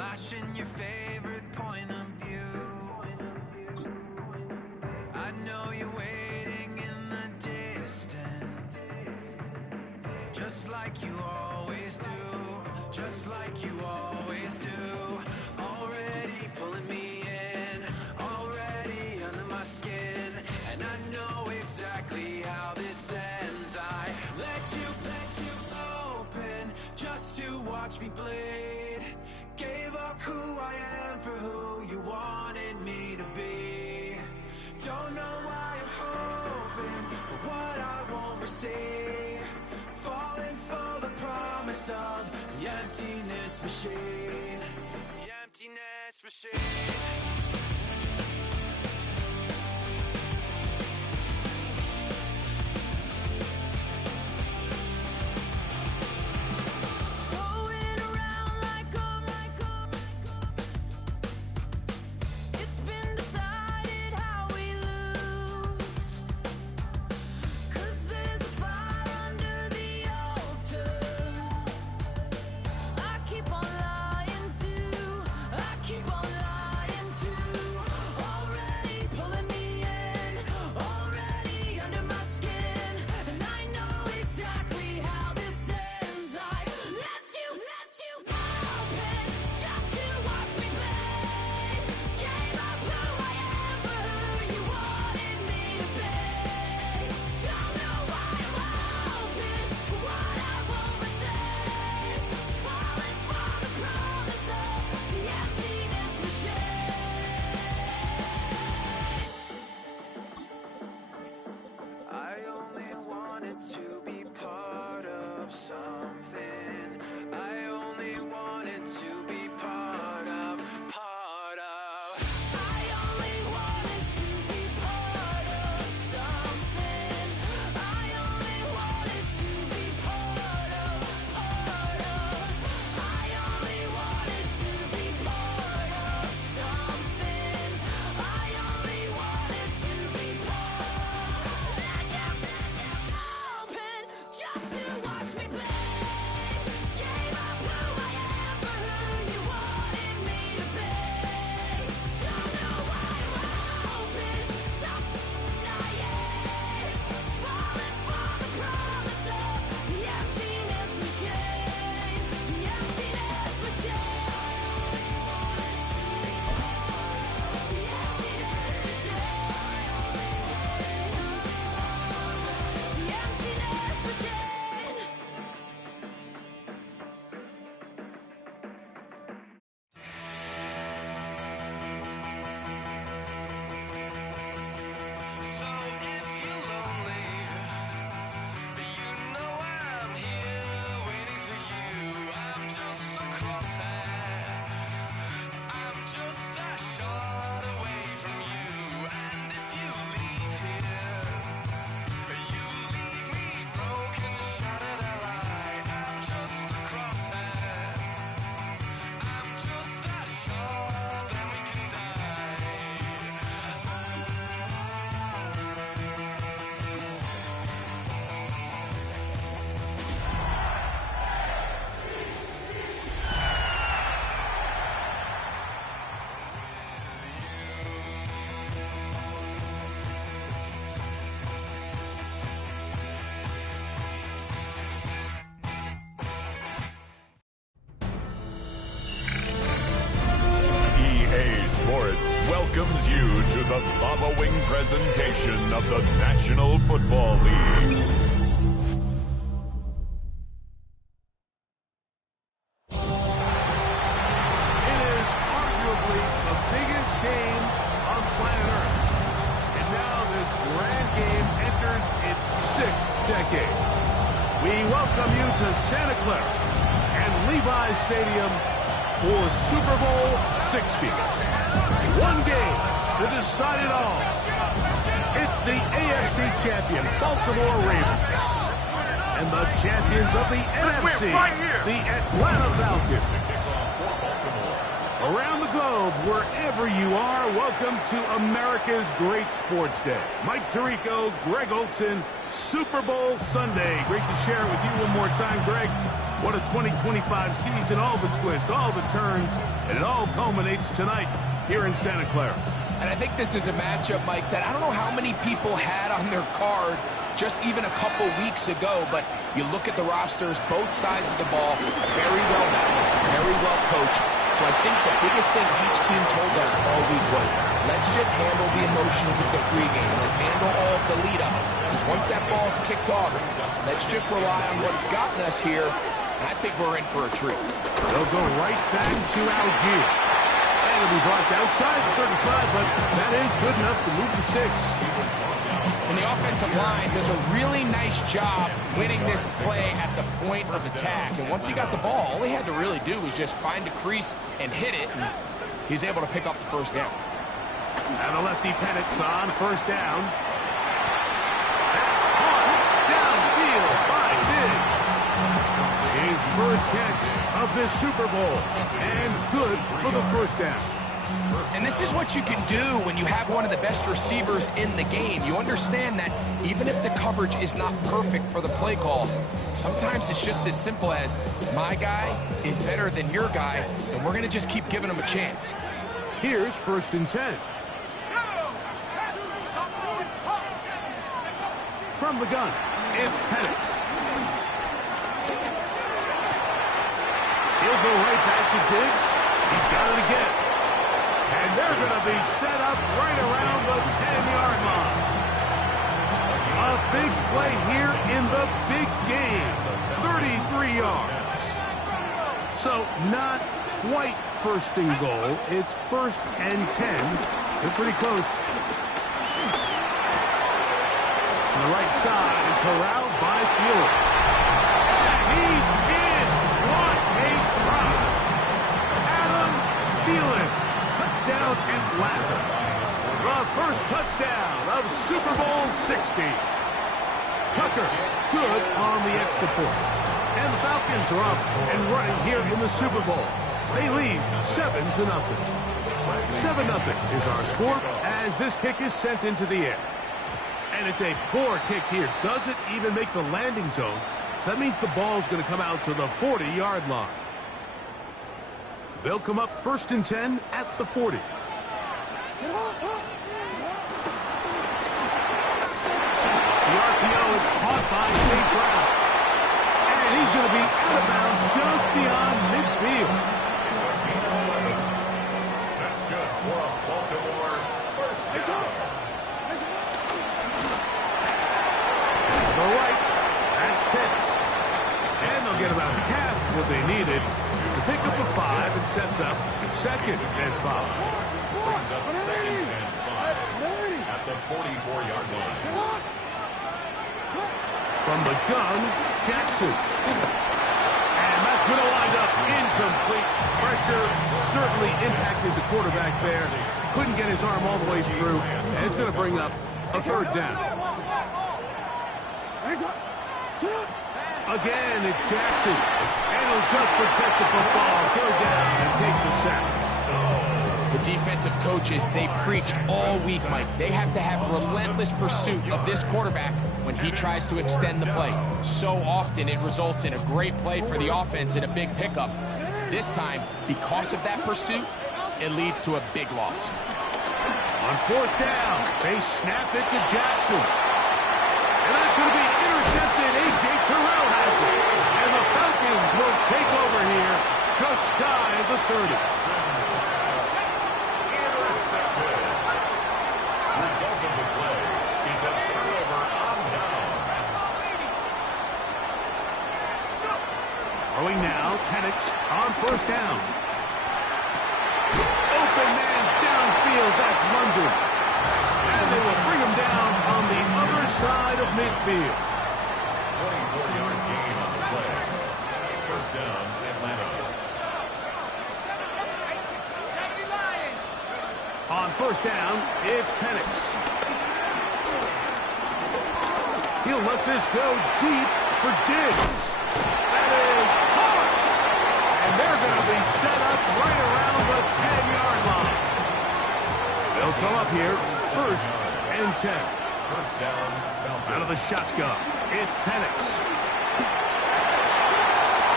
flashing your favorite point of view. I know you're waiting in the distance, just like you always do, just like you always do. Already pulling me in, already under my skin, and I know exactly how this ends. I let you open just to watch me bleed. Gave up who I am for who you wanted me to be. Don't know why I'm hoping for what I won't receive. Falling for the promise of the emptiness machine. The emptiness machine. Welcomes you to the following presentation of the National Football League. It is arguably the biggest game on planet Earth. And now this grand game enters its 6th decade. We welcome you to Santa Clara and Levi's Stadium for Super Bowl 60. One game to decide it all. It's the AFC champion, Baltimore Ravens, and the champions of the NFC, the Atlanta Falcons. Around the globe, wherever you are, welcome to America's Great Sports Day. Mike Tirico, Greg Olson, Super Bowl Sunday. Great to share it with you one more time, Greg. What a 2025 season, all the twists, all the turns, and it all culminates tonight here in Santa Clara. And I think this is a matchup, Mike, that I don't know how many people had on their card just even a couple weeks ago, but you look at the rosters, both sides of the ball, very well balanced, very well coached. So I think the biggest thing each team told us all week was, let's just handle the emotions of the pregame. Let's handle all of the lead-up. Because once that ball's kicked off, let's just rely on what's gotten us here. And I think we're in for a treat. They'll go right back to Algier. And it'll be brought outside the 35, but that is good enough to move the sticks. And the offensive line does a really nice job winning this play at the point of attack. And once he got the ball, all he had to really do was just find a crease and hit it. And he's able to pick up the first down. And the lefty Penix on first down. That's caught downfield by Diggs. His first catch of this Super Bowl. And good for the first down. And this is what you can do when you have one of the best receivers in the game. You understand that even if the coverage is not perfect for the play call, sometimes it's just as simple as, my guy is better than your guy, and we're going to just keep giving him a chance. Here's 1st and 10. From the gun, it's Penix. He'll go right back to Diggs. He's got it again. And they're going to be set up right around the 10-yard line. A big play here in the big game. 33 yards. So not quite 1st and goal. It's 1st and 10. They're pretty close. To the right side and corralled by Fuller. And he's in. What a drop. Adam Thielen. Touchdown Atlanta. The first touchdown of Super Bowl 60. Tucker, good on the extra point. And the Falcons are off and running here in the Super Bowl. They lead 7-0. 7-0 is our score as this kick is sent into the air. And it's a poor kick here. Doesn't even make the landing zone. So that means the ball's going to come out to the 40-yard line. They'll come up 1st and 10 at the 40. The RPO is caught by St. Brown. And he's going to be out of bounds just beyond midfield. That's good for Baltimore. First down. To the right, that's Pitts. And they'll get about half what they needed to pick up a 5 and sets up 2nd and 5. Brings up 2nd and 5 at the 44-yard line. From the gun, Jackson. And that's going to wind up incomplete. Pressure certainly impacted the quarterback there. Couldn't get his arm all the way through. And it's going to bring up a 3rd down. Again, it's Jackson. And he'll just protect the football, go down, and take the sack. The defensive coaches, they preached all week, Mike. They have to have relentless pursuit of this quarterback when he tries to extend the play. So often it results in a great play for the offense and a big pickup. This time, because of that pursuit, it leads to a big loss. On 4th down, they snap it to Jackson. And that's going to be intercepted. A.J. Terrell has it. And the Falcons will take over here just shy of the 30. Intercepted. Result of the play is a turnover on down. Throwing now, Penix on 1st down. Open man downfield, that's London. And they will bring him down on the other side of midfield. 24-yard gain on the play. First down, Atlanta. On 1st down, it's Penix. He'll let this go deep for Diggs. That is hard. And they're going to be set up right around the 10-yard line. They'll come up here 1st and 10. First down, Falcons. Out of the shotgun, it's Penix.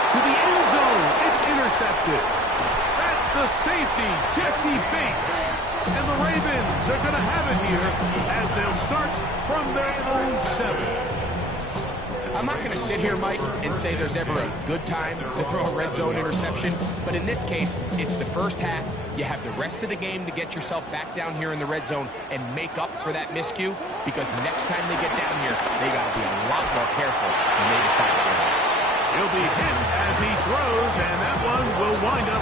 To intercepted. That's the safety, Jesse Bates. And the Ravens are going to have it here as they'll start from their own 7. I'm not going to sit here, Mike, and say there's ever a good time to throw a red zone interception, but in this case, it's the first half. You have the rest of the game to get yourself back down here in the red zone and make up for that miscue, because next time they get down here, they got to be a lot more careful when they decide to throw. He'll be hit as he throws, and that one will wind up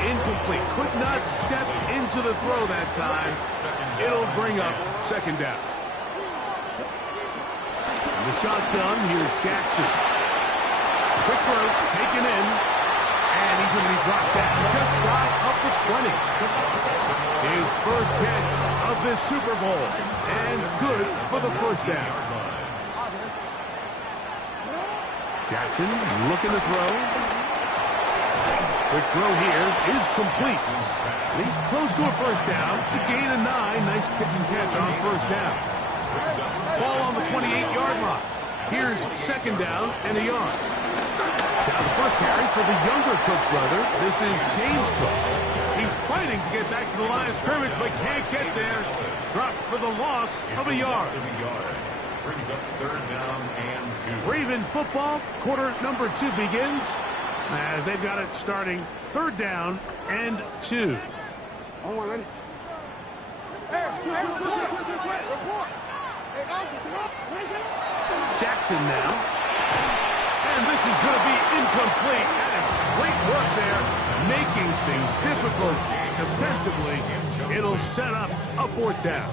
incomplete. Could not step into the throw that time. It'll bring up second down. The shotgun, here's Jackson. Quick throw, taken in, and he's going to be brought down just shy of the 20. His first catch of this Super Bowl, and good for the first down. Jackson looking to throw. Quick throw here is complete. He's close to a first down. To gain a 9, nice pitch and catch on first down. Ball on the 28-yard line. Here's second down and a yard. Now the first carry for the younger Cook brother. This is James Cook. He's fighting to get back to the line of scrimmage, but can't get there. Dropped for the loss of a yard. Brings up third down and 2. Raven football, quarter number 2 begins as they've got it starting third down and 2. Jackson now. And this is going to be incomplete. That is great work there, making things difficult defensively. It'll set up a fourth down.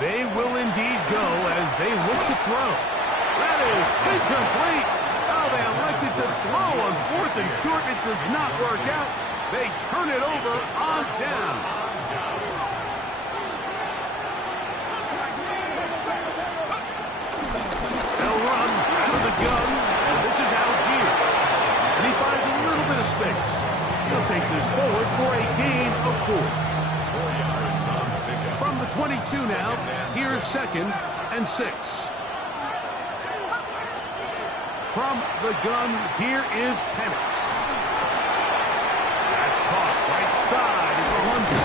They will indeed go as they look to throw. That is incomplete. Oh, they elected to throw on 4th and short. It does not work out. They turn it over on down. They'll run out of the gun, and this is Algier. And he finds a little bit of space. He'll take this forward for a gain of 4. From the 22 now, here's second and 6. From the gun, here is Penix. That's caught right side. It's London.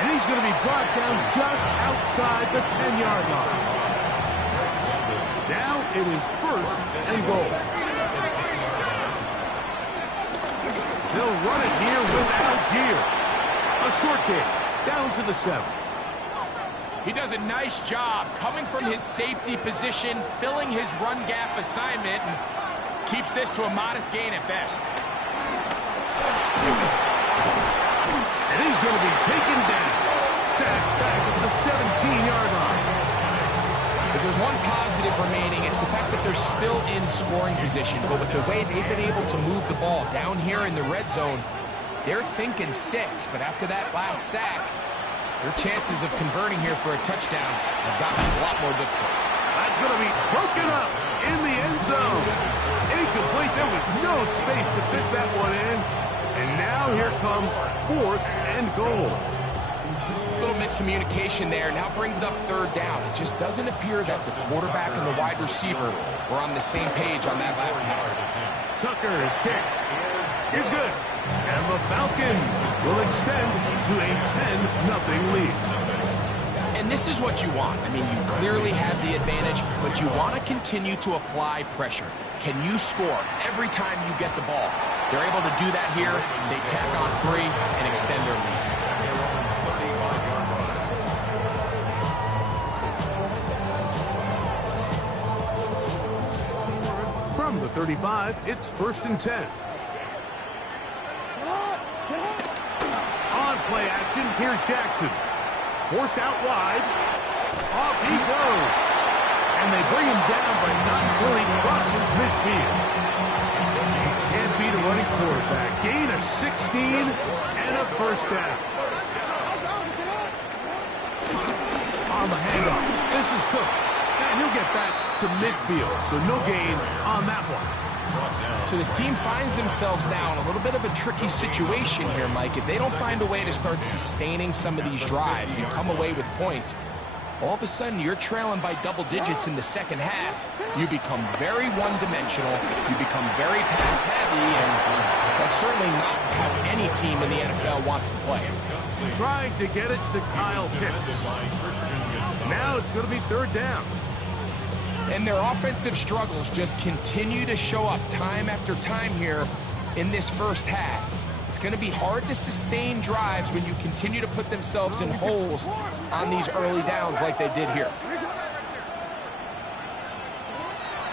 And he's going to be brought down just outside the 10-yard line. Now it is first and goal. They'll run it here with Algier. A short kick down to the 7. He does a nice job coming from his safety position, filling his run gap assignment, and keeps this to a modest gain at best. And he's going to be taken down. Sacked back at the 17-yard line. If there's one positive remaining, it's the fact that they're still in scoring position. But with the way they've been able to move the ball down here in the red zone, they're thinking 6. But after that last sack, their chances of converting here for a touchdown have gotten a lot more difficult. That's going to be broken up in the end zone. Incomplete. There was no space to fit that one in. And now here comes 4th and goal. A little miscommunication there. Now brings up third down. It just doesn't appear that the quarterback and the wide receiver were on the same page on that last pass. Tucker's kick is good. And the Falcons will extend to a 10-0 lead. And this is what you want. I mean, you clearly have the advantage, but you want to continue to apply pressure. Can you score every time you get the ball? They're able to do that here. They tack on 3 and extend their lead. From the 35, it's 1st and 10. On play action, here's Jackson. Forced out wide. Off he goes. And they bring him down, but not until he crosses midfield. Can't beat a running quarterback. Gain of 16 and a first down. On the handoff, this is Cook. And he'll get back to midfield, so no gain on that one. So this team finds themselves now in a little bit of a tricky situation here, Mike. If they don't find a way to start sustaining some of these drives and come away with points, all of a sudden you're trailing by double digits in the second half. You become very one-dimensional. You become very pass-heavy, and that's certainly not how any team in the NFL wants to play. Trying to get it to Kyle Pitts. Now it's going to be third down. And their offensive struggles just continue to show up time after time here in this first half. It's going to be hard to sustain drives when you continue to put themselves in holes on these early downs like they did here.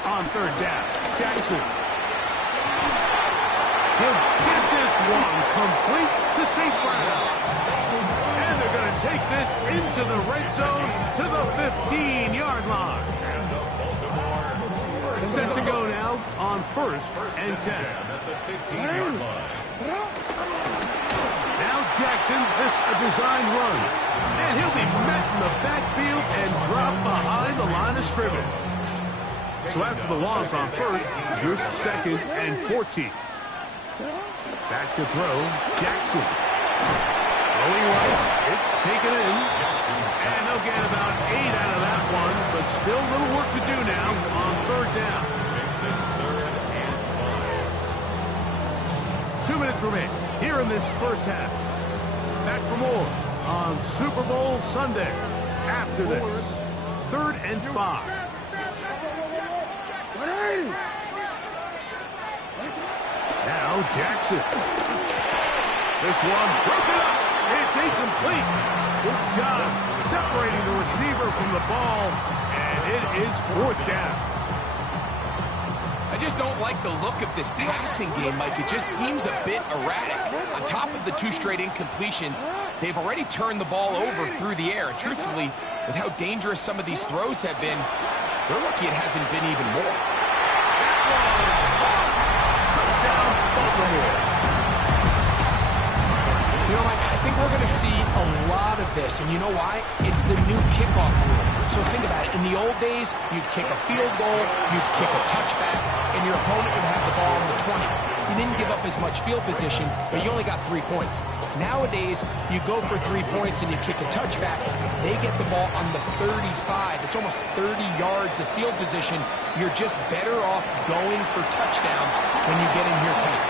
On third down, Jackson. He'll get this one complete to St. Brown. And they're going to take this into the red zone to the 15-yard line. Set to go now on first and 10. Now Jackson, this a design run. And he'll be met in the backfield and dropped behind the line of scrimmage. So after the loss on first, here's second and 14. Back to throw, Jackson. Going right, it's taken in. And they'll get about 8 out of that one, but still a little work to do now on third down. 2 minutes remain here in this first half. Back for more on Super Bowl Sunday. After this, 3rd and 5. Now Jackson. This one broken up. It's incomplete. Good job separating the receiver from the ball, and it is 4th down. I just don't like the look of this passing game, Mike. It just seems a bit erratic. On top of the 2 straight incompletions, they've already turned the ball over through the air. And truthfully, with how dangerous some of these throws have been, they're lucky it hasn't been even more. Touchdown, Baltimore. You know, Mike, I think we're going to see a lot of this, and you know why? It's the new kickoff rule. So think about it. In the old days, you'd kick a field goal, you'd kick a touchback, and your opponent would have the ball on the 20. You didn't give up as much field position, but you only got 3 points. Nowadays, you go for 3 points and you kick a touchback. They get the ball on the 35. It's almost 30 yards of field position. You're just better off going for touchdowns when you get in here tight.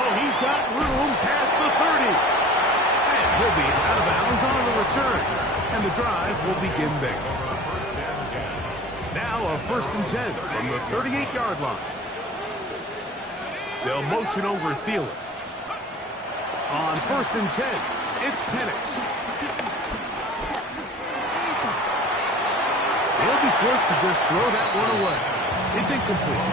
Oh, he's got room past the 30. And he'll be out of bounds on the return. And the drive will begin there. Now a 1st and 10 from the 38-yard line. They'll motion over Thielen. On 1st and 10, it's Penix. They'll be forced to just throw that one away. It's incomplete.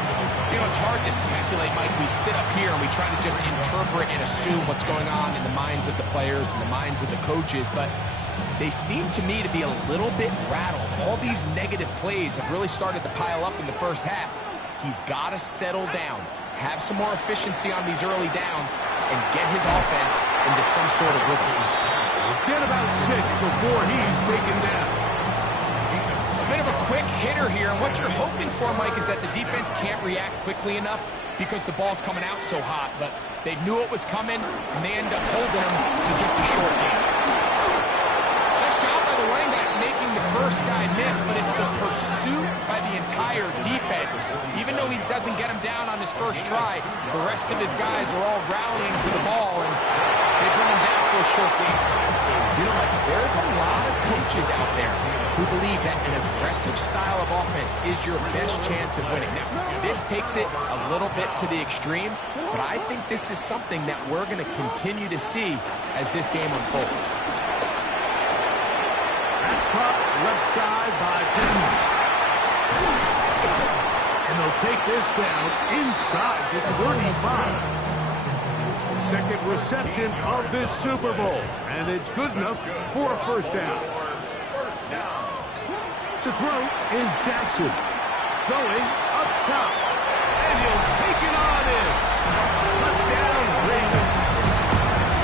You know, it's hard to speculate, Mike. We sit up here and we try to just interpret and assume what's going on in the minds of the players and the minds of the coaches, but they seem to me to be a little bit rattled. All these negative plays have really started to pile up in the first half. He's got to settle down, have some more efficiency on these early downs, and get his offense into some sort of rhythm. Get about 6 before he's taken down. A bit of a quick hitter here, and what you're hoping for, Mike, is that the defense can't react quickly enough because the ball's coming out so hot, but they knew it was coming, and they end up holding him to just a short game. Nice job by the running back making the first guy miss, but it's the pursuit by the entire defense. Even though he doesn't get him down on his first try, the rest of his guys are all rallying to the ball, and they bring him down for a short game. You know, like, there's a lot of coaches out there who believe that an aggressive style of offense is your best chance of winning. Now, this takes it a little bit to the extreme, but I think this is something that we're going to continue to see as this game unfolds. That's caught left side by Penix. And they'll take this down inside the 35. Second reception of this Super Bowl, and it's good enough for a 1st down. To throw is Jackson. Going up top. And he'll take it on in. Touchdown, Ravens.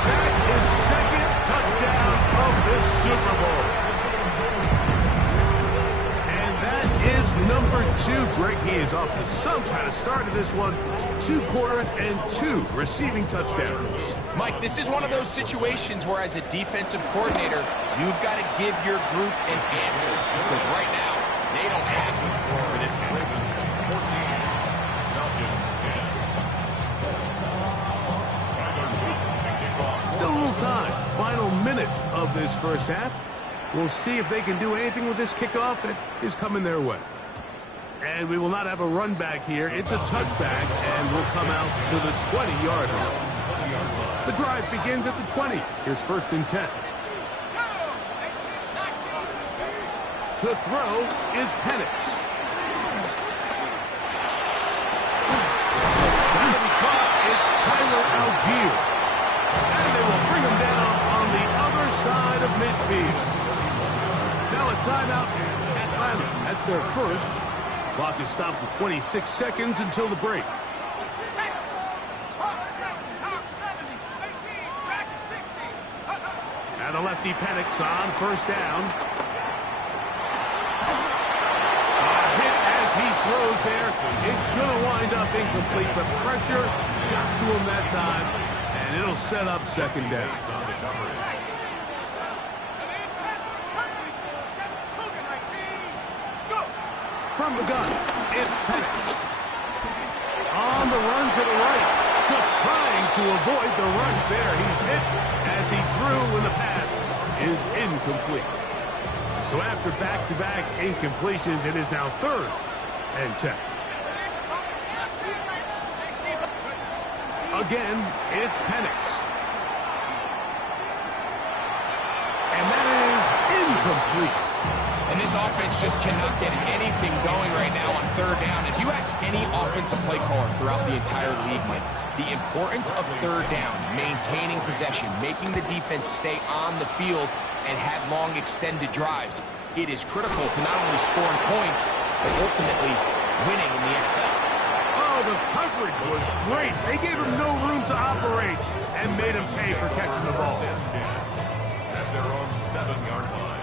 That is 2nd touchdown of this Super Bowl. And that is number 2. Greg, he is off to some kind of start in this one. 2 quarters and 2 receiving touchdowns. Mike, this is one of those situations where as a defensive coordinator, you've got to give your group an answer. Because right now, they don't have it for this game. Ravens 14, Falcons 10. Still a little time. Final minute of this first half. We'll see if they can do anything with this kickoff that is coming their way. And we will not have a run back here. It's a touchback, and we'll come out to the 20-yard line. The drive begins at the 20. Here's 1st and 10. To throw is Penix. That'll be caught. It's Tyler Algier. And they will bring him down on the other side of midfield. Now a timeout, Atlanta. That's their first. Clock is stopped for 26 seconds until the break. And the lefty Penix on 1st down. A hit as he throws there. It's going to wind up incomplete, but pressure got to him that time, and it'll set up 2nd down. From the gun, it's Penix. On the run to the right, just trying to avoid the rush there. He's hit as he threw when the pass is incomplete. So after back-to-back incompletions, it is now 3rd and 10. Again, it's Penix. And that is incomplete. And this offense just cannot get anything going right now on 3rd down. If you ask any offensive play caller throughout the entire league, Mike, the importance of 3rd down, maintaining possession, making the defense stay on the field and have long extended drives, it is critical to not only scoring points, but ultimately winning in the NFL. Oh, the coverage was great. They gave him no room to operate and made him pay for catching the ball. At their own 7-yard line.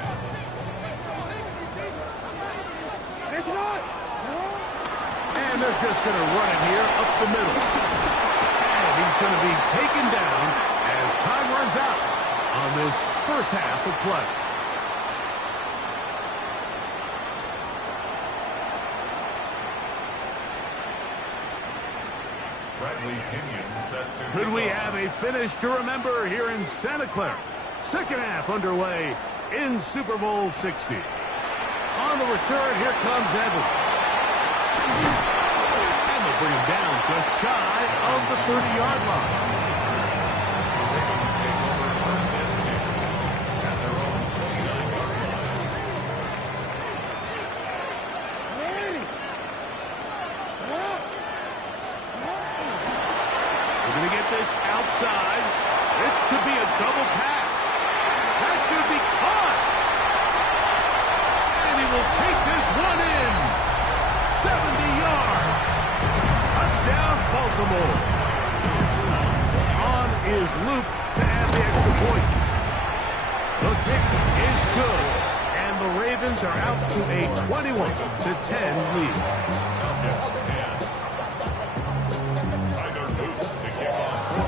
And they're just going to run it here up the middle. And he's going to be taken down as time runs out on this first half of play. Could we have a finish to remember here in Santa Clara? 2nd half underway in Super Bowl 60. On the return, here comes Evans. And they'll bring him down just shy of the 30-yard line. We're going to get this outside. This could be a double pass. That's going to be caught. And he will take this one in. 70 yards. Touchdown, Baltimore. On is Luke to add the extra point. The kick is good. And the Ravens are out to a 21-10 lead.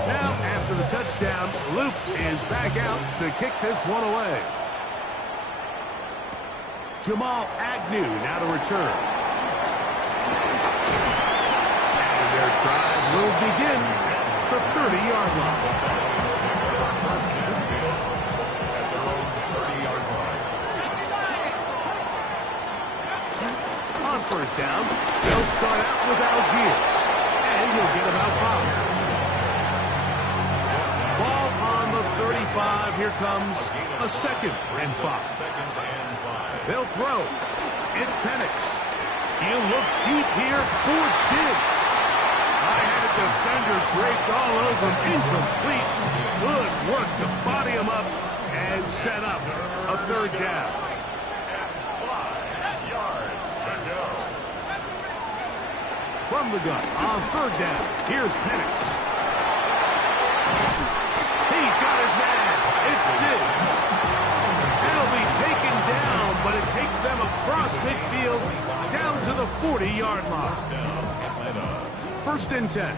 Now, after the touchdown, Luke is back out to kick this one away. Jamal Agnew now to return. And their drive will begin at the 30-yard line. On 1st down, they'll start out with Algier. And he'll get about 5. Ball on the 35. Here comes a 2nd and 5. They'll throw. It's Penix. He'll look deep here for Diggs. I had a defender draped all over him. Incomplete. Good work to body him up and set up a 3rd down. 5 yards to go. From the gun on 3rd down. Here's Penix. He's got his man. It's Diggs. It'll be taken down, but it takes them across midfield down to the 40-yard line. First and 10.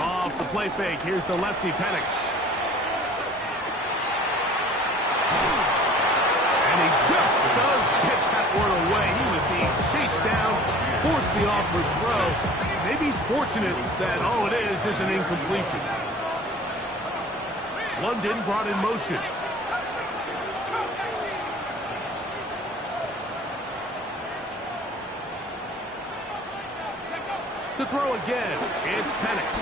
Off the play fake. Here's the lefty, Penix. And he just does get that one away. He was being chased down, forced the awkward throw. Maybe he's fortunate that all it is an incompletion. London brought in motion. To throw again, it's Penix.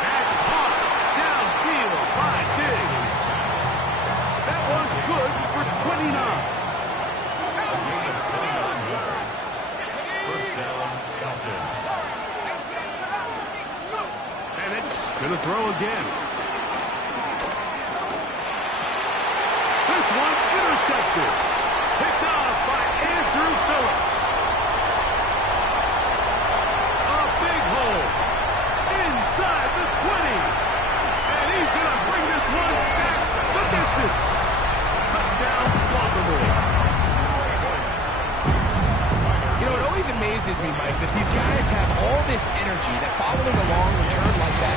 That's caught downfield by Diggs. That one's good for 29. First down, Falcons. Penix gonna throw again. This one intercepted. Picked off by Andrew Phillips. Inside the 20. And he's going to bring this one back the distance. Touchdown, Baltimore. You know, it always amazes me, Mike, that these guys have all this energy, that following a long return like that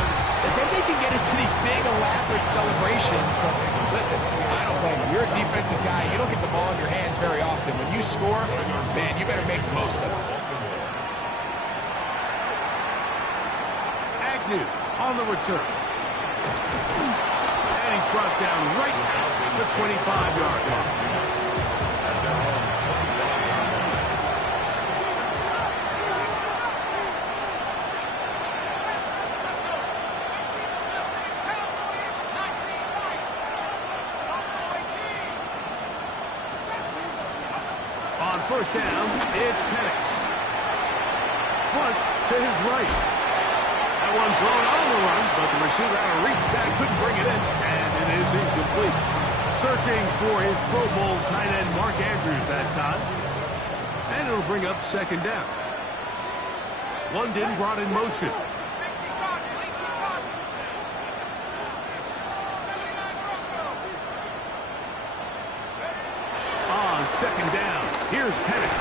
then they can get into these big, elaborate celebrations. But listen, I don't blame you. You're a defensive guy. You don't get the ball in your hands very often. When you score, man, you better make the most of it. On the return. And he's brought down right at the 25-yard line. On first down, it's Penix. Flush to his right. That one thrown on the run, but the receiver had to reach back, couldn't bring it in, and it is incomplete. Searching for his Pro Bowl tight end Mark Andrews that time. And it'll bring up second down. London brought in motion. On second down, here's Penix.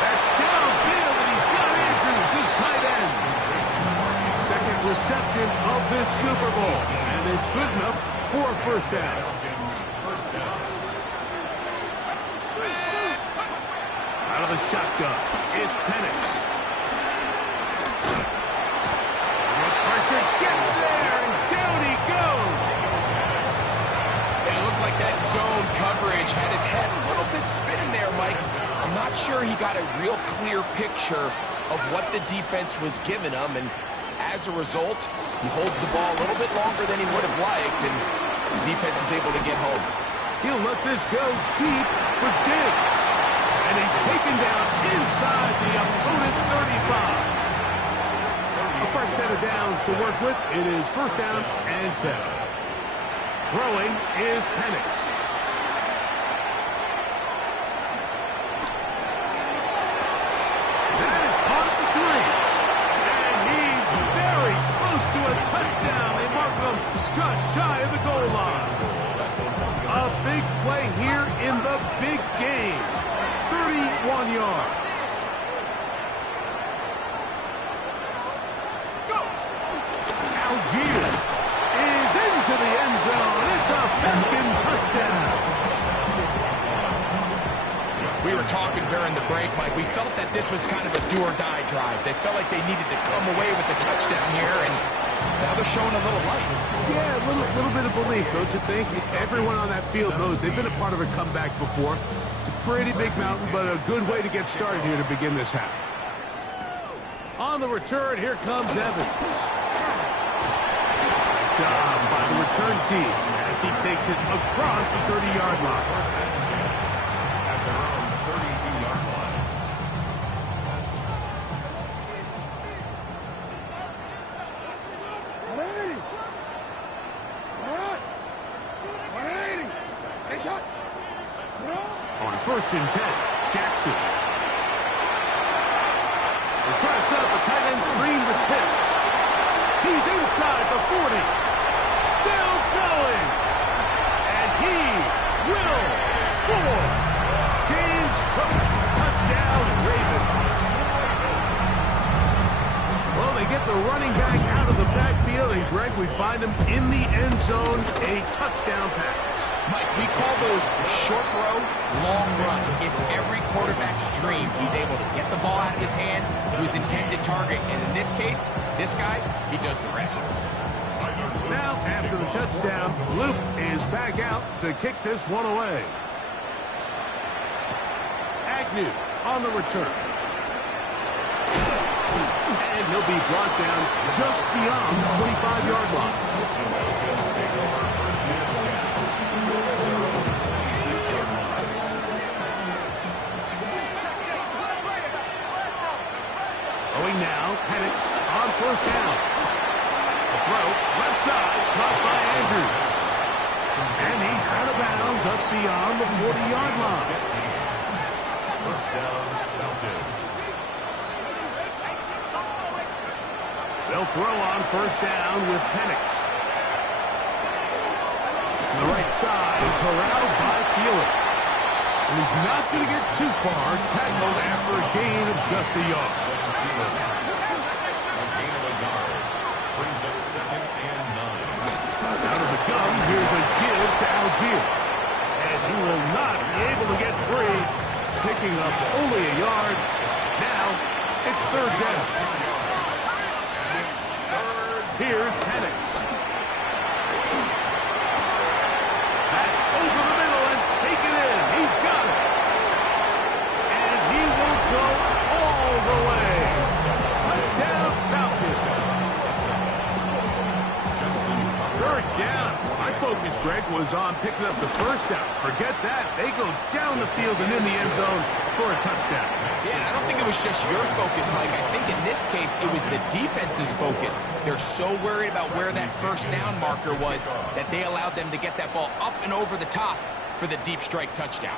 That's downfield, and he's got Andrews, his tight end. Second reception of this Super Bowl, and it's good enough for a first down. Out of the shotgun, it's Penix. The pressure gets there, and down he goes. It looked like that zone coverage had his head a little bit spinning there, Mike. I'm not sure he got a real clear picture of what the defense was giving him, and as a result, he holds the ball a little bit longer than he would have liked, and the defense is able to get home. He'll let this go deep for Diggs, and he's taken down inside the opponent's 35. A fresh set of downs to work with. It is first down and 10. Throwing is Penix. That is caught at the 3. And he's very close to a touchdown. They mark him just shy of the goal line. A big play here in the big game. 31 yards. Algier is into the end zone. It's a Falcon touchdown. We were talking during the break, Mike. We felt that this was kind of a do-or-die drive. They felt like they needed to come away with the touchdown here, and now they're showing a little life. Yeah, a little bit of belief, don't you think? Everyone on that field knows they've been a part of a comeback before. It's a pretty big mountain, but a good way to get started here to begin this half. On the return, here comes Evans. Nice job by the return team as he takes it across the 30-yard line. At their own 32-yard line. On first and 10, Jackson. They'll try to set up a tight end screen with Pitts. He's inside the 40. Still going. And he will score. James Cook, touchdown Ravens. Well, they get the running back out of the backfield, and Greg, we find him in the end zone, a touchdown pass. Mike, we call those short throw, long run. It's every quarterback's dream. He's able to get the ball out of his hand to his intended target, and in this case, this guy, he does the rest. Now, after the touchdown, Luke is back out to kick this one away. Agnew on the return. And he'll be brought down just beyond the 25-yard line. Going now, Penix on first down. The throw, left side, caught by Andrews. And he's out of bounds up beyond the 40-yard line. First down, Falcons. They'll throw on first down with Penix. To the right side, corralled by Felix. And he's not going to get too far, tackled after a gain of just a yard. A gain of a yard. Brings up 2nd and 9. Out of the gun, here's a give to Algier. And he will not be able to get free, picking up only a yard. Now, it's third down. Here's Penix. That's over the middle and taken in. He's got it. And he won't go all the way. Touchdown, Falcons. Third down. My focus, Greg, was on picking up the first down. Forget that. They go down the field and in the end zone for a touchdown. Yeah, I don't think it was just your focus, Mike. I think in this case, it was the defense's focus. They're so worried about where that first down marker was that they allowed them to get that ball up and over the top for the deep strike touchdown.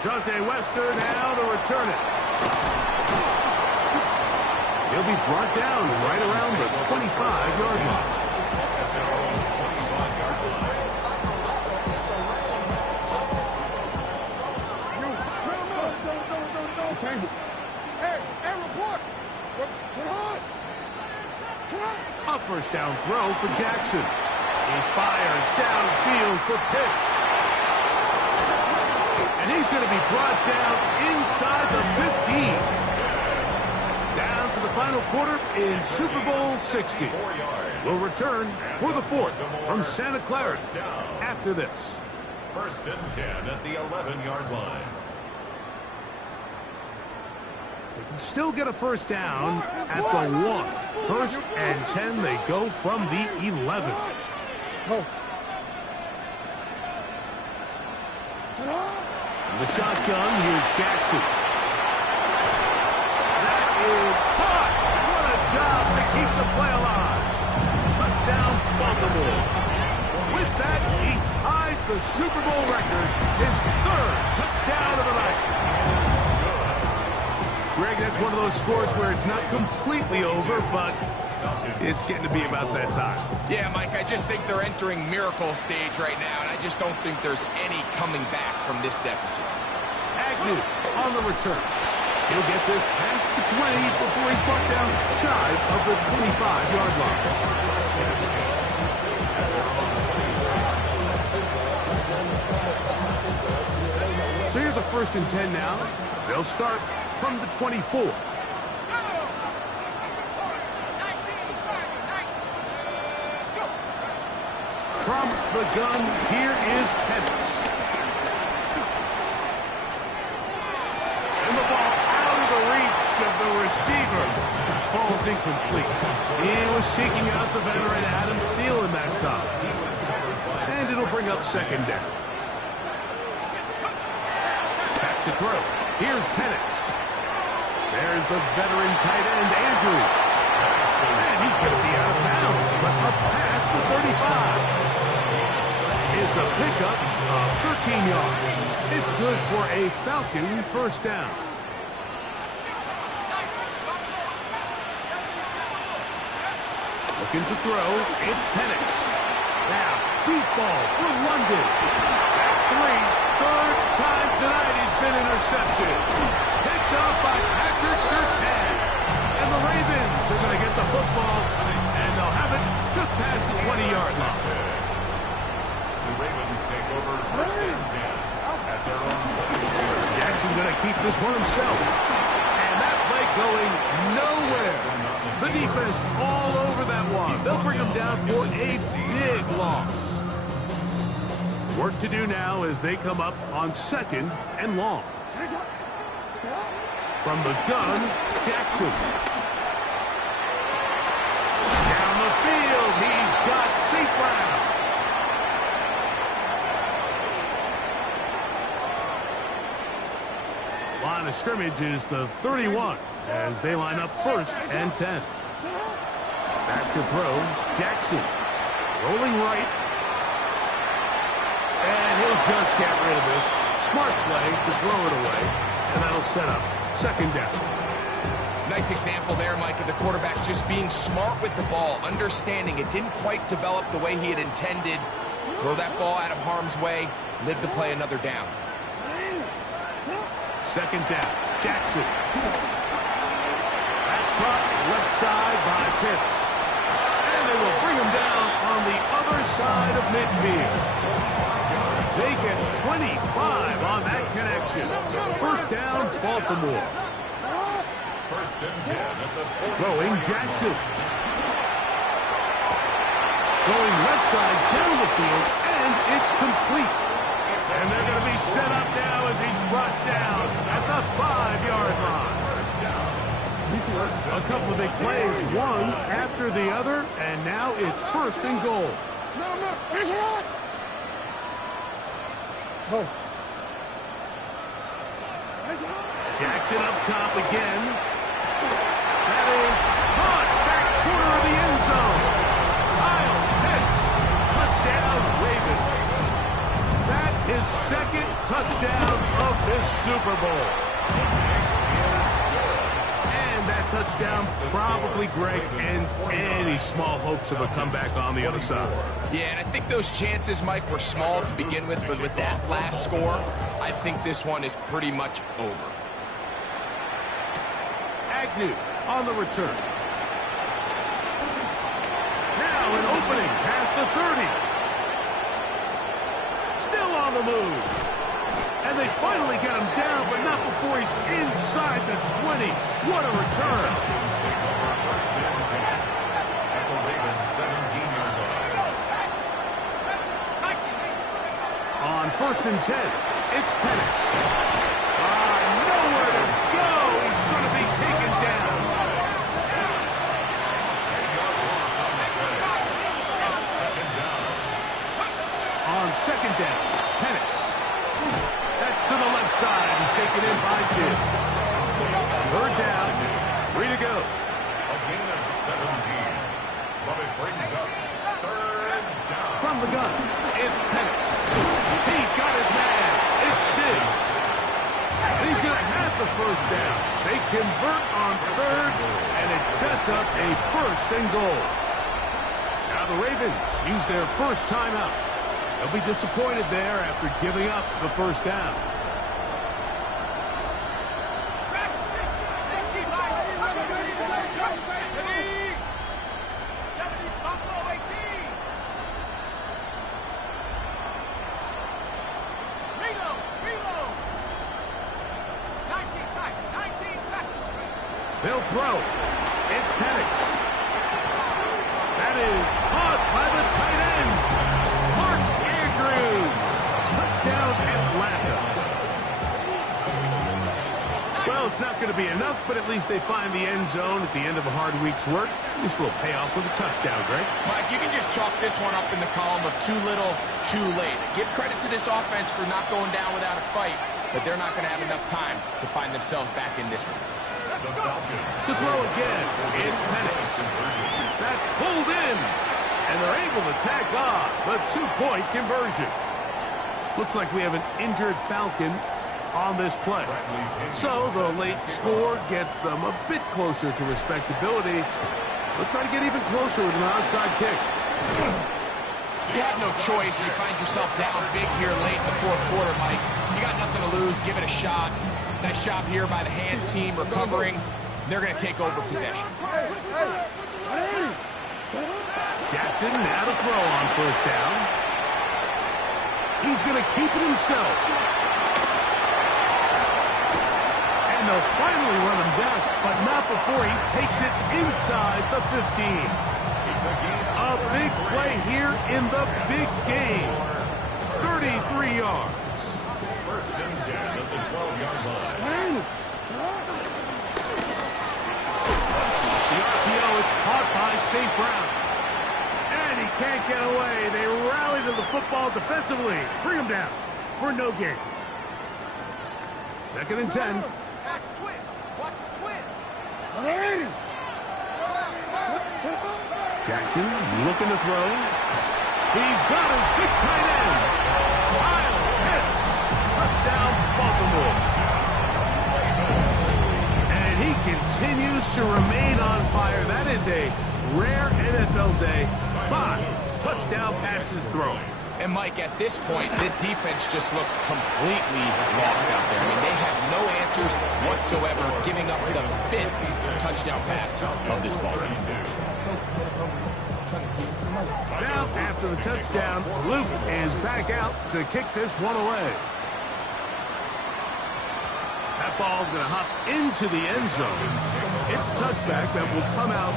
DeJounte Wester now to return it. He'll be brought down right around the 25-yard line. A first down throw for Jackson. He fires downfield for Pitts. And he's going to be brought down inside the 15. Down to the final quarter in Super Bowl 60. We'll return for the fourth from Santa Clara after this. 1st and 10 at the 11-yard line. They can still get a first down at the 1. 1st and 10, they go from the 11. In the shotgun, here's Jackson. That is caught. What a job to keep the play alive. Touchdown, Baltimore. With that, he ties the Super Bowl record, his 3rd touchdown of the night. Greg, that's one of those scores where it's not completely over, but it's getting to be about that time. Yeah, Mike, I just think they're entering miracle stage right now, and I just don't think there's any coming back from this deficit. Agnew on the return. He'll get this past the 20 before he's brought down shy of the 25-yard line. So here's a 1st and 10 now. They'll start from the 24. From the gun, here is Penix. And the ball out of the reach of the receiver. Falls incomplete. He was seeking out the veteran Adam Thielen that time. And it'll bring up 2nd down. Back to throw. Here's Penix. There's the veteran tight end, Andrews. And he's going to be out of bounds, but up past the 35. It's a pickup of 13 yards. It's good for a Falcon first down. Looking to throw. It's Penix. Now, deep ball for London. That's 3. Third time tonight he's been intercepted. Picked up by Patrick Surtain. And the Ravens are going to get the football, and they'll have it just past the 20-yard line. The Ravens take over first and 10 at their own 20. Jackson going to keep this one himself. And that play going nowhere. The defense all over that one. They'll bring him down for a big loss. Work to do now as they come up on 2nd and long. From the gun, Jackson. Down the field, he's got St. Brown. Line of scrimmage is the 31 as they line up 1st and 10. Back to throw, Jackson. Rolling right. And he'll just get rid of this. Smart play to throw it away. And that'll set up 2nd down. Nice example there, Mike, of the quarterback just being smart with the ball, understanding it didn't quite develop the way he had intended. Throw that ball out of harm's way, live to play another down. 2nd down, Jackson. That's caught left side by Pitts. And they will bring him down on the other side of midfield. They get 25 on that connection. 1st down, Baltimore. 1st and 10 at the 40. Throwing Jackson. Going left side down the field, and it's complete. And they're going to be set up now as he's brought down at the 5-yard line. A couple of big plays, one after the other, and now it's 1st and goal. Jackson up top again. That is caught back corner of the end zone. Kyle Pitts, touchdown Ravens. That is 2nd touchdown of this Super Bowl. And that touchdown probably, Greg, ends any small hopes of a comeback on the other side. Yeah, and I think those chances, Mike, were small to begin with, but with that last score, I think this one is pretty much over. Agnew on the return. Now an opening past the 30. Still on the move. And they finally get him down, but not before he's inside the 20. What a return. Take over first and 10 at the Ravens 17-yard line. On 1st and 10, it's Penix. Nowhere to go. He's going to be taken down. 10-yard loss on the play. It's 2nd down. On 2nd down, Penix. That's to the left side and taken in by Gibbs. 3rd down, 3 to go. A gain of 17. But it brings up 3rd down. From the gun, it's Penix. He's got his man. It's Diggs. And he's going to have the 1st down. They convert on 3rd, and it sets up a 1st and goal. Now the Ravens use their 1st timeout. They'll be disappointed there after giving up the 1st down. They'll throw. It's Penix. That is caught by the tight end. Mark Andrews. Touchdown, Atlanta. Well, it's not going to be enough, but at least they find the end zone at the end of a hard week's work. At least a little payoff with a touchdown, Greg. Mike, you can just chalk this one up in the column of too little, too late. Give credit to this offense for not going down without a fight, but they're not going to have enough time to find themselves back in this one. To throw again, it's Penix. That's pulled in, and they're able to tack on the 2-point conversion. Looks like we have an injured Falcon on this play. So the late score gets them a bit closer to respectability, Let's try to get even closer with an onside kick. You have no choice. You find yourself down big here late in the fourth quarter, Mike. You got nothing to lose. Give it a shot. Nice job here by the hands team recovering. They're going to take over possession. Jackson now to throw on first down. He's going to keep it himself. And they'll finally run him down, but not before he takes it inside the 15. A big play here in the big game. 33 yards. First and 10 at the 12-yard line. The RPO, it's caught by St. Brown. And he can't get away. They rally to the football defensively. Bring him down for no gain. Second and 10. Jackson looking to throw. He's got his big tight end. Kyle Pitts. Touchdown, Baltimore. And he continues to remain on fire. That is a rare NFL day. 5 touchdown passes thrown. And, Mike, at this point, the defense just looks completely lost out there. I mean, they have no answers whatsoever, giving up the 5th touchdown pass of this ball. Now, after the touchdown, Luke is back out to kick this one away. That ball going to hop into the end zone. It's a touchback that will come out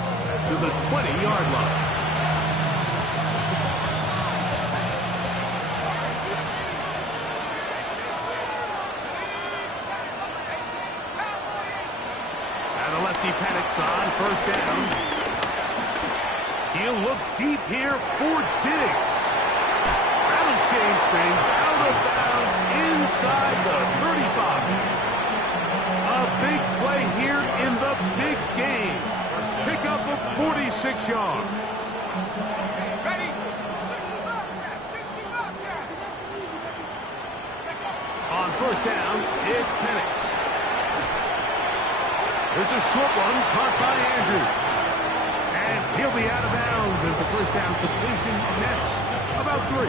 to the 20-yard line. Now the lefty panics on first down. He'll look deep here for Diggs. That'll change things. Out of bounds inside the 35. A big play here in the big game. Pickup of 46 yards. Ready? On first down, it's Penix. There's a short one caught by Andrews. And he'll be out of bounds as the first down completion nets about 3.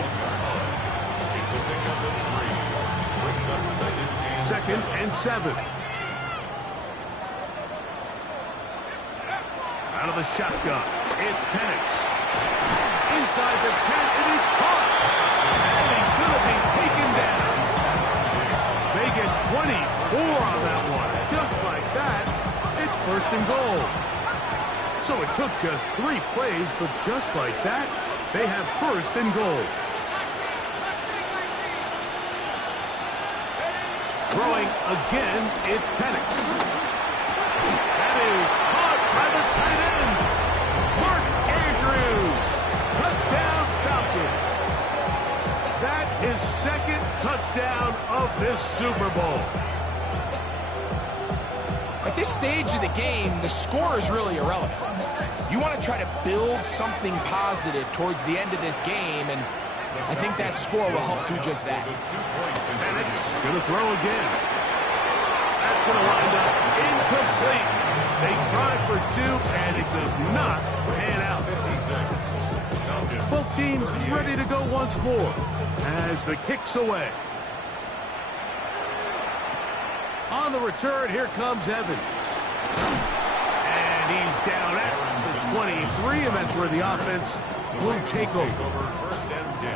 Second and 7. Out of the shotgun, it's Penix. Inside the 10, it is caught. And he's going to be taken down. They get 24 on that one. Just like that, it's first and goal. So it took just 3 plays, but just like that, they have first and goal. Throwing again, it's Penix. That is caught by the tight end, Mark Andrews. Touchdown, Falcons. That is second touchdown of this Super Bowl. At this stage of the game, the score is really irrelevant. You want to try to build something positive towards the end of this game, and I think that score will help do just that. Penix going to throw again. That's going to wind up incomplete. They try for 2, and it does not pan out. Both teams ready to go once more as the kick's away. On the return, here comes Evans. And he's down at the 23, and that's where the offense will take over. First and 10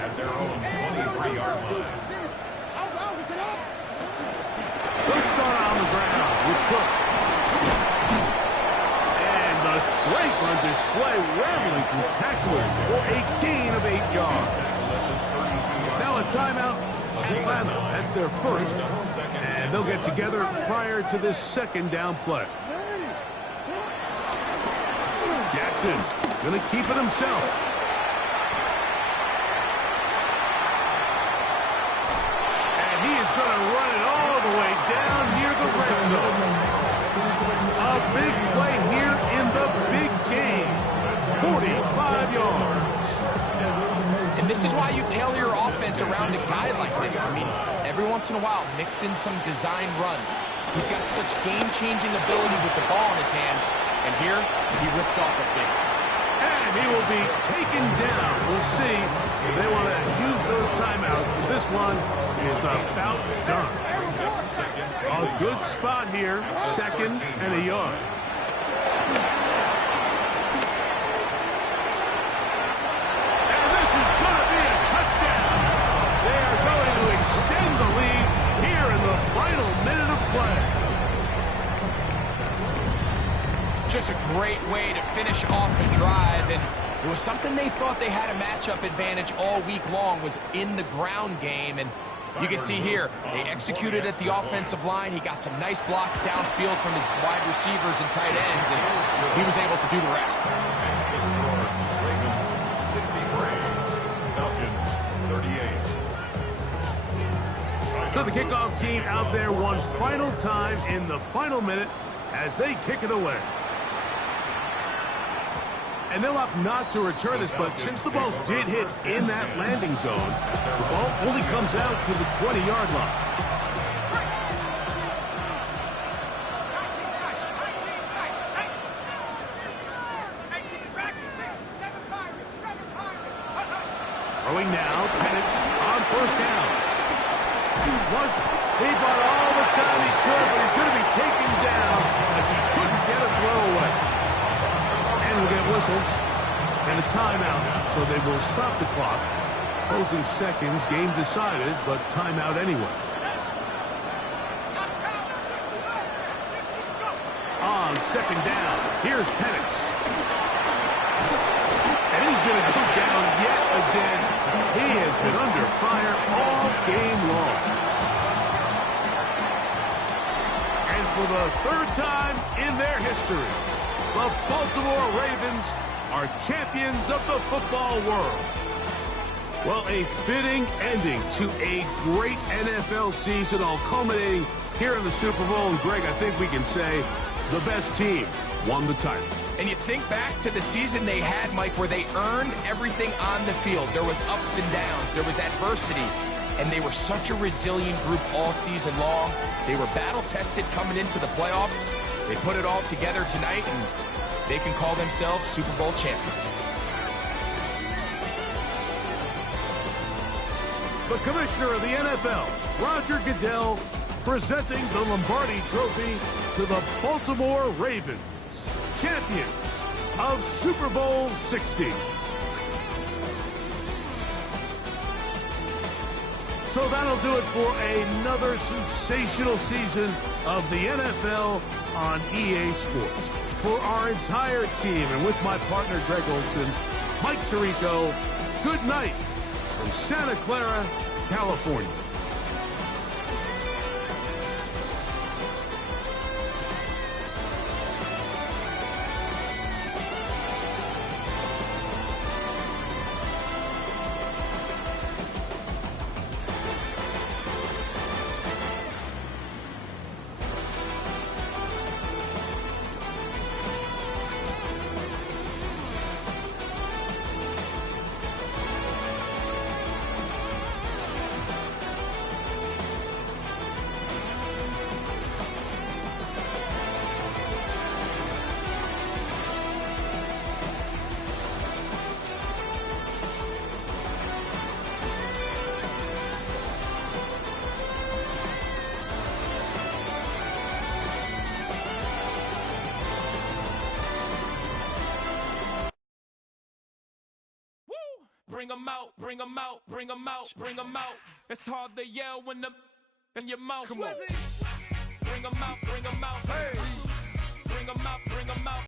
at their own 23-yard line. They'll start on the ground with Cook. And the strength on display, rattling through tacklers for a gain of 8 yards. Now a timeout. Atlanta, that's their first, and they'll get together prior to this second down play. Jackson going to keep it himself. And he is going to run it all the way down near the red zone. A big play here in the big game. 45 yards. And this is why you tailor your offense around a guy like this. I mean, every once in a while, mix in some design runs. He's got such game-changing ability with the ball in his hands, and here he rips off a big one. And he will be taken down. We'll see if they want to use those timeouts. This one is about done. A good spot here, 2nd and a yard. And this is going to be a touchdown. They are going to extend the lead here in the final minute of play. Just a great way to finish off the drive, and it was something they thought they had a matchup advantage all week long, was in the ground game, and you can see here, they executed at the offensive line. He got some nice blocks downfield from his wide receivers and tight ends, and he was able to do the rest. Ravens 63, Falcons 38. So the kickoff team out there one final time in the final minute as they kick it away. And they'll opt not to return this, but since the ball did hit in that landing zone, the ball only comes out to the 20-yard line. Throwing now, Penix on 1st down. He bought all the time he could, but he's going to be taken down as he couldn't get a throw away. And we'll get whistles and a timeout, so they will stop the clock. Closing seconds, game decided, but timeout anyway. On 2nd down, here's Penix. And he's going to go down yet again. He has been under fire all game long. And for the 3rd time in their history, the Baltimore Ravens are champions of the football world. Well, a fitting ending to a great NFL season, all culminating here in the Super Bowl. And, Greg, I think we can say the best team won the title. And you think back to the season they had, Mike, where they earned everything on the field. There was ups and downs. There was adversity. And they were such a resilient group all season long. They were battle-tested coming into the playoffs. They put it all together tonight, and they can call themselves Super Bowl champions. The commissioner of the NFL, Roger Goodell, presenting the Lombardi Trophy to the Baltimore Ravens, champions of Super Bowl 60. So that'll do it for another sensational season of the NFL on EA Sports. For our entire team and with my partner Greg Olson, Mike Tirico, good night from Santa Clara, California. Bring 'em out, bring 'em out, bring 'em out, bring 'em out. It's hard to yell when the in your mouth. Come on. Bring 'em out, bring 'em out. Hey. Bring 'em out, bring 'em out.